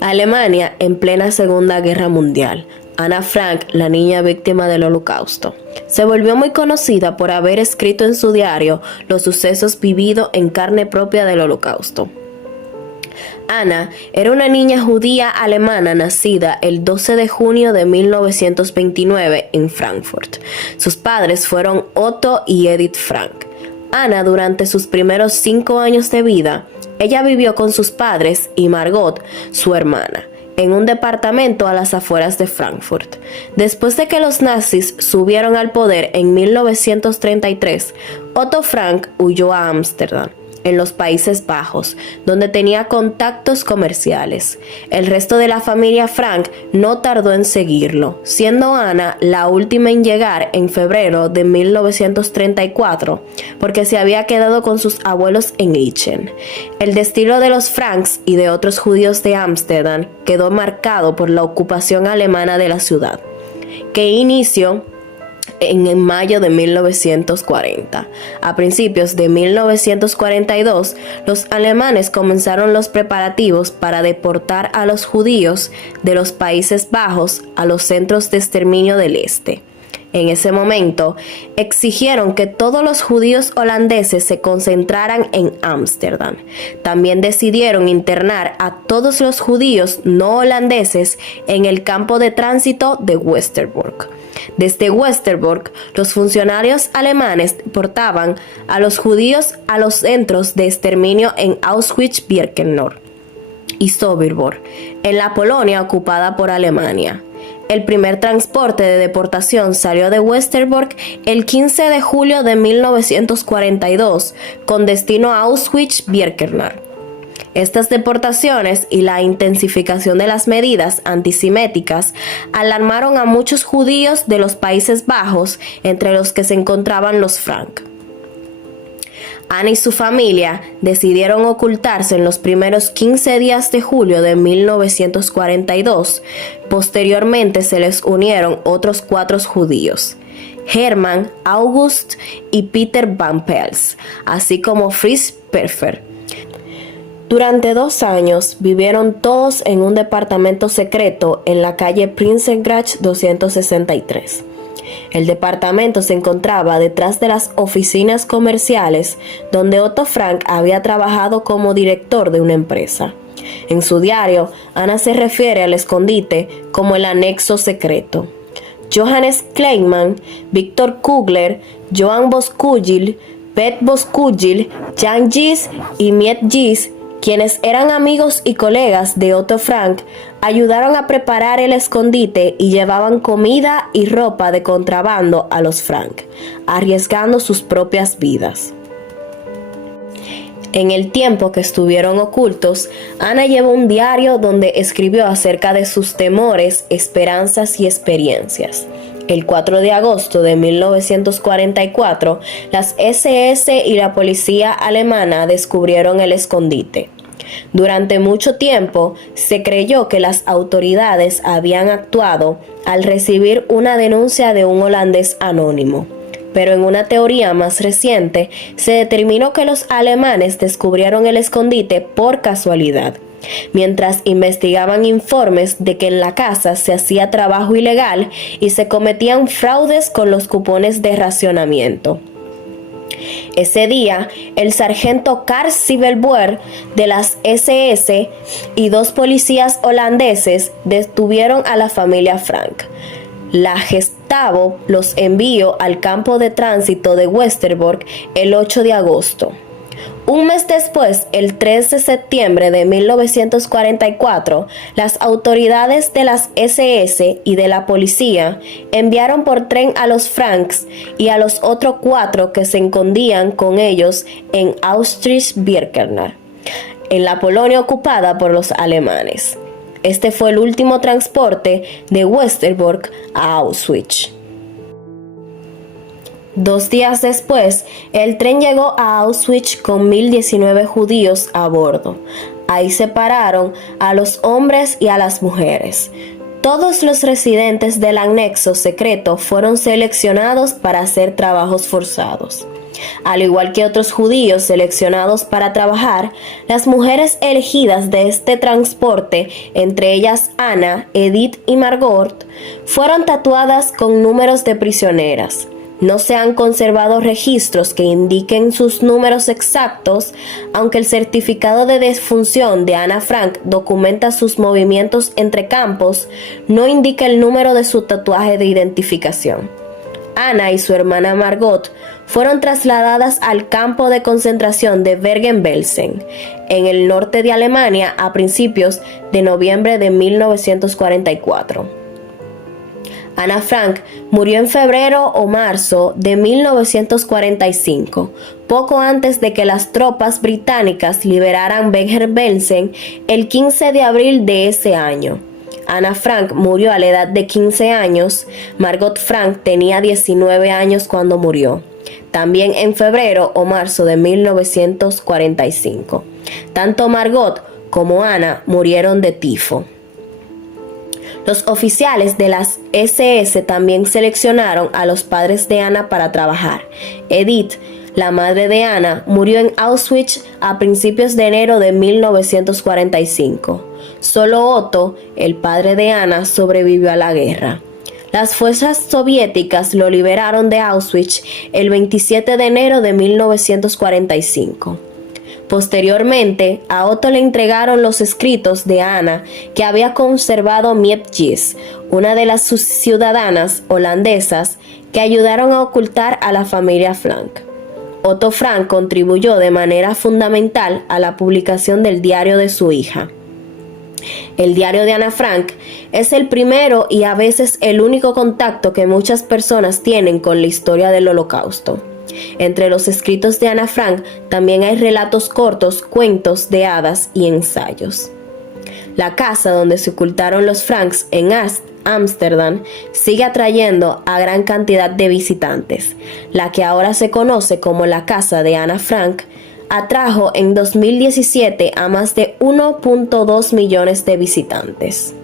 Alemania en plena Segunda Guerra Mundial. Ana Frank, la niña víctima del Holocausto, se volvió muy conocida por haber escrito en su diario los sucesos vividos en carne propia del Holocausto. Ana era una niña judía alemana nacida el 12 de junio de 1929 en Frankfurt. Sus padres fueron Otto y Edith Frank. Ana, durante sus primeros 5 años de vida, ella vivió con sus padres y Margot, su hermana, en un departamento a las afueras de Frankfurt. Después de que los nazis subieron al poder en 1933, Otto Frank huyó a Ámsterdam, en los Países Bajos, donde tenía contactos comerciales. El resto de la familia Frank no tardó en seguirlo, siendo Ana la última en llegar en febrero de 1934, porque se había quedado con sus abuelos en Aachen. El destino de los Franks y de otros judíos de Ámsterdam quedó marcado por la ocupación alemana de la ciudad, que inició en mayo de 1940. A principios de 1942, los alemanes comenzaron los preparativos para deportar a los judíos de los Países Bajos a los centros de exterminio del este. En ese momento, exigieron que todos los judíos holandeses se concentraran en Ámsterdam. También decidieron internar a todos los judíos no holandeses en el campo de tránsito de Westerbork. Desde Westerbork, los funcionarios alemanes deportaban a los judíos a los centros de exterminio en Auschwitz-Birkenau y Sobibor, en la Polonia ocupada por Alemania. El primer transporte de deportación salió de Westerbork el 15 de julio de 1942 con destino a Auschwitz-Birkenau. Estas deportaciones y la intensificación de las medidas antisemitas alarmaron a muchos judíos de los Países Bajos, entre los que se encontraban los Frank. Ana y su familia decidieron ocultarse en los primeros 15 días de julio de 1942. Posteriormente se les unieron otros 4 judíos: Hermann, August y Peter Van Pels, así como Fritz Perfer. Durante 2 años vivieron todos en un departamento secreto en la calle Prinsengracht 263. El departamento se encontraba detrás de las oficinas comerciales donde Otto Frank había trabajado como director de una empresa. En su diario, Ana se refiere al escondite como el anexo secreto. Johannes Kleinmann, Victor Kugler, Johann Boskugil, Pet Boskugil, Jan Gis y Miet Gis, quienes eran amigos y colegas de Otto Frank, ayudaron a preparar el escondite y llevaban comida y ropa de contrabando a los Frank, arriesgando sus propias vidas. En el tiempo que estuvieron ocultos, Ana llevó un diario donde escribió acerca de sus temores, esperanzas y experiencias. El 4 de agosto de 1944, las SS y la policía alemana descubrieron el escondite. Durante mucho tiempo se creyó que las autoridades habían actuado al recibir una denuncia de un holandés anónimo, pero en una teoría más reciente se determinó que los alemanes descubrieron el escondite por casualidad, mientras investigaban informes de que en la casa se hacía trabajo ilegal y se cometían fraudes con los cupones de racionamiento. Ese día, el sargento Karl Sievelboer de las SS y 2 policías holandeses detuvieron a la familia Frank. La Gestapo los envió al campo de tránsito de Westerbork el 8 de agosto. Un mes después, el 3 de septiembre de 1944, las autoridades de las SS y de la policía enviaron por tren a los Franks y a los otros 4 que se escondían con ellos en Auschwitz-Birkenau, en la Polonia ocupada por los alemanes. Este fue el último transporte de Westerbork a Auschwitz. 2 días después, el tren llegó a Auschwitz con 1019 judíos a bordo. Ahí separaron a los hombres y a las mujeres. Todos los residentes del anexo secreto fueron seleccionados para hacer trabajos forzados. Al igual que otros judíos seleccionados para trabajar, las mujeres elegidas de este transporte, entre ellas Ana, Edith y Margot, fueron tatuadas con números de prisioneras. No se han conservado registros que indiquen sus números exactos, aunque el certificado de defunción de Ana Frank documenta sus movimientos entre campos, no indica el número de su tatuaje de identificación. Ana y su hermana Margot fueron trasladadas al campo de concentración de Bergen-Belsen, en el norte de Alemania, a principios de noviembre de 1944. Ana Frank murió en febrero o marzo de 1945, poco antes de que las tropas británicas liberaran Bergen-Belsen el 15 de abril de ese año. Ana Frank murió a la edad de 15 años, Margot Frank tenía 19 años cuando murió, también en febrero o marzo de 1945. Tanto Margot como Ana murieron de tifo. Los oficiales de las SS también seleccionaron a los padres de Ana para trabajar. Edith, la madre de Ana, murió en Auschwitz a principios de enero de 1945. Solo Otto, el padre de Ana, sobrevivió a la guerra. Las fuerzas soviéticas lo liberaron de Auschwitz el 27 de enero de 1945. Posteriormente, a Otto le entregaron los escritos de Ana que había conservado Miep Gis, una de las ciudadanas holandesas que ayudaron a ocultar a la familia Frank. Otto Frank contribuyó de manera fundamental a la publicación del diario de su hija. El diario de Ana Frank es el primero y a veces el único contacto que muchas personas tienen con la historia del Holocausto. Entre los escritos de Ana Frank también hay relatos cortos, cuentos de hadas y ensayos. La casa donde se ocultaron los Franks en Ámsterdam sigue atrayendo a gran cantidad de visitantes. La que ahora se conoce como la casa de Ana Frank atrajo en 2017 a más de 1.2 millones de visitantes.